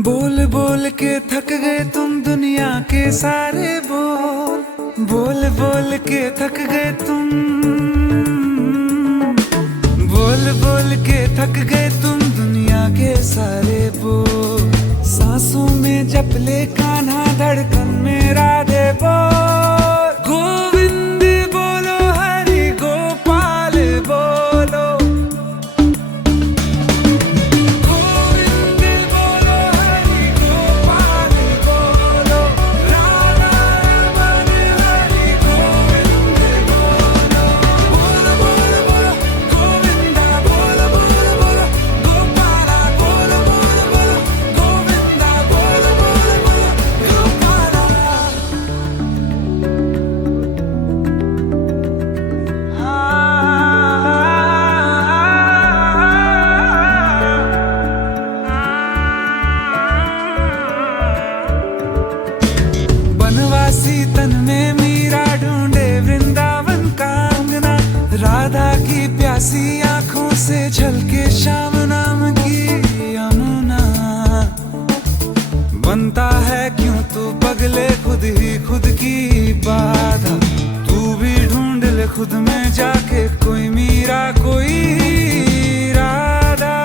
बोल बोल के थक गए तुम दुनिया के सारे बोल, बोल बोल के थक गए तुम, बोल बोल के थक गए तुम दुनिया के सारे बोल। सांसों में जप ले कान्हा धड़कन में राधे बोल, गोविंद बोलो हरि गोपाल बोलो, बनवासी तन में मीरा ढूंढे वृंदावन का अंगना, राधा की प्यासी आंखों से झलके श्याम नाम की यमुना। बनता है क्यों तू पगले खुद ही खुद की बाधा, तू भी ढूंढ ले खुद में जाके कोई मीरा कोई राधा।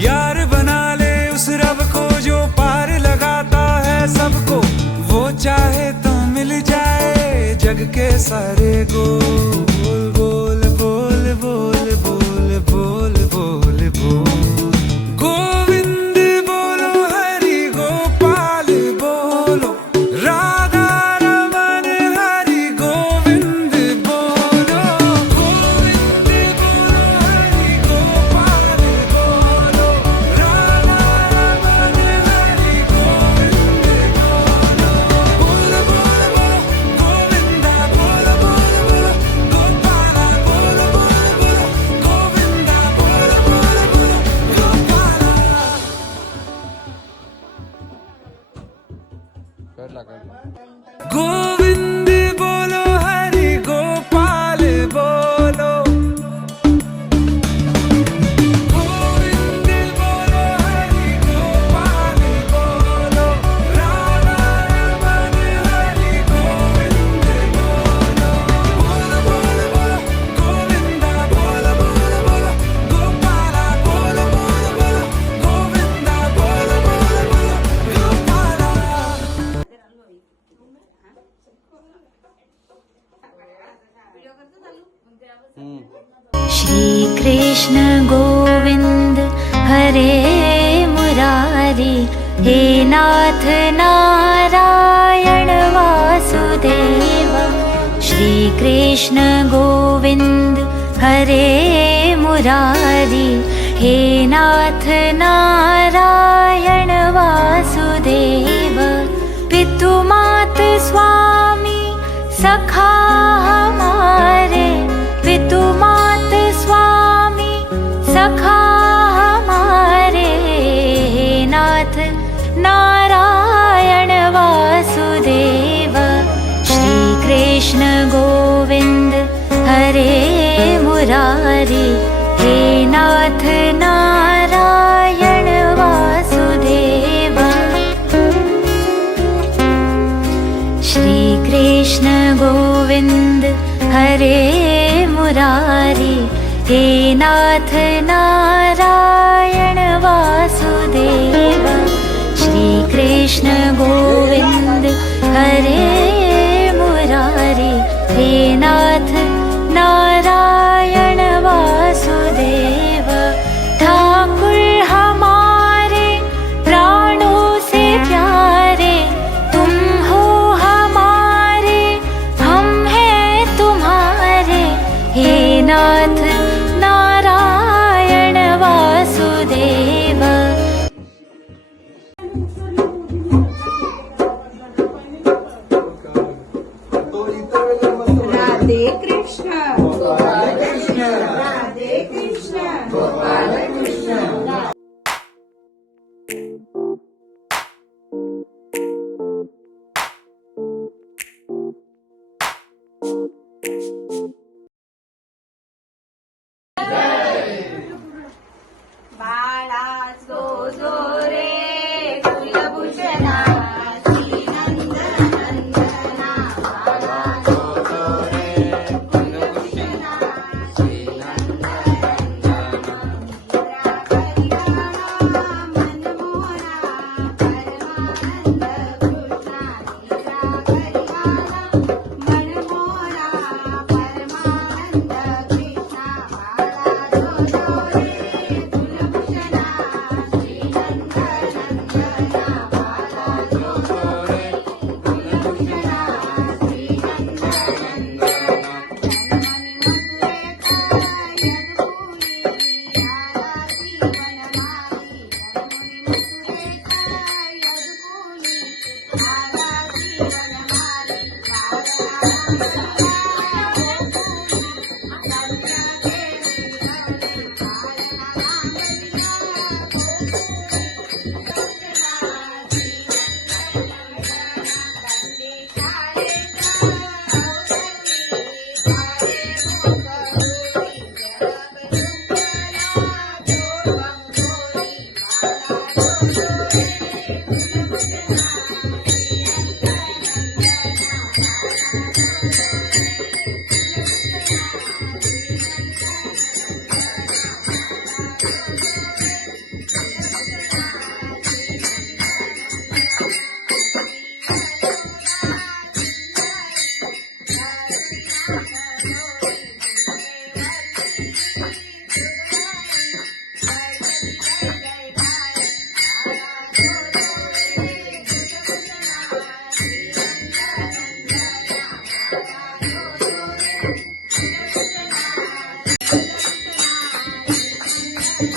यार बना ले उस रब को जो पार लगाता है सबको, वो चाहे तो मिल जाए जग के सारे गोल। बोल बोल बोल बोल बोल बोल बोल, गोविंद बोलो हरि गोपाल बोलो, राधा रमन हरि गोविंद बोलो, गोविंद बोलो हरि गोपाल बोलो, राधा रमन हरि गोविंद बोलो, बोल बोल बोल गोविंदा बोल बोल बोल, गोपाला बोल बोल बोल, गोविंदा बोल बोल बोल, गोपाला। गोविंद बोलो हरि गोपाल बोलो, गोविंद बोलो हरि गोपाल बोलो, राधा रमन हरि गोविंद बोलो, बोल बोल बोल गोविंदा बोल बोल बोल, गोपाला बोल बोल बोल, गोविंदा बोल बोल बोल, गोपाला। श्री कृष्ण गोविंद हरे मुरारी, हे नाथ नारायण वासुदेव। श्री कृष्ण गोविंद हरे मुरारी, हे नाथ नारायण वासुदेव। पितु मात स्वामी सखा हमारे, पितु मात स्वामी सखा हमारे, हे नाथ नारायण वासुदेव। श्री कृष्ण गोविंद हरे मुरारी, हे नाथ नारायण वासुदेव। श्री कृष्ण गोविंद हरे मुरारी, हे नाथ नारायण वासुदेव। श्री कृष्ण गोविंद हरे मुरारी, हे नाथ नारायण वासुदेव। ठाकुर हमारे प्राणों से प्यारे, तुम हो हमारे हम हैं तुम्हारे, हे नाथ नारायण वासुदेव। राधे कृष्ण गोपाल कृष्ण, राधे कृष्ण गोपाल कृष्ण। बाळा जो जो रे Thank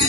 you.